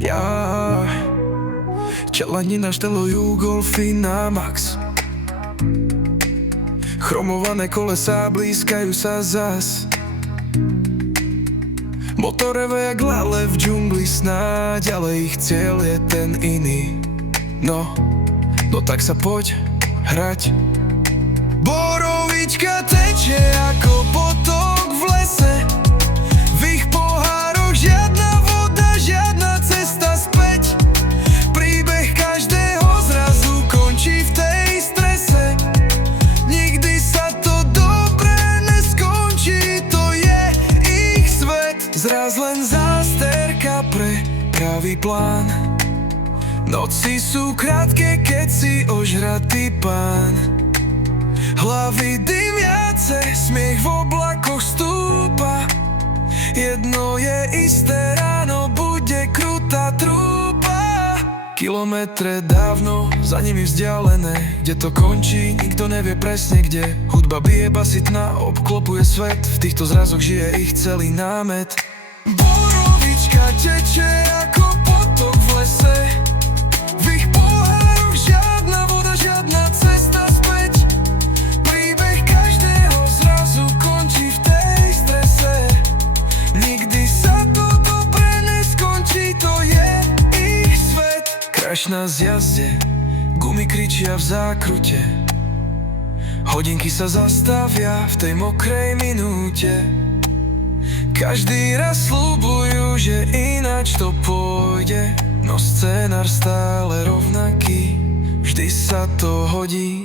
Ja Čeladnina štelujú golfy na max. Chromované kolesá blízkajú sa zas. Motorové jak lale v džungli snáď, ale ich cieľ je ten iný. No tak sa poď hrať. Borovička teče ako potok v lese. V ich pohároch žiadna voda, žiadna cesta späť. Príbeh každého zrazu končí v tej strese. Nikdy sa to dobre neskončí, to je ich svet. Zraz len zásterka pre pravý plán. Noci sú krátke, keď si ožratý pán. Hlavy dymiace, smiech v oblakoch stúpa. Jedno je isté, ráno bude krutá trúba. Kilometre dávno, za nimi vzdialené. Kde to končí, nikto nevie presne kde. Hudba bije basitná, obklopuje svet. V týchto zrazoch žije ich celý námet. Borovička teče ako potok v lese. V ich pohároch žiadna voda, žiadna cesta späť. Príbeh každého zrazu končí v tej strese. Nikdy sa to dobre neskončí, to je ich svet. Crash na zjazde, gumy kričia v zákrute. Hodinky sa zastavia v tej mokrej minúte. Každý raz sľubujú, že ináč to pôjde. No scénar stále rovnaký, vždy sa to hodí.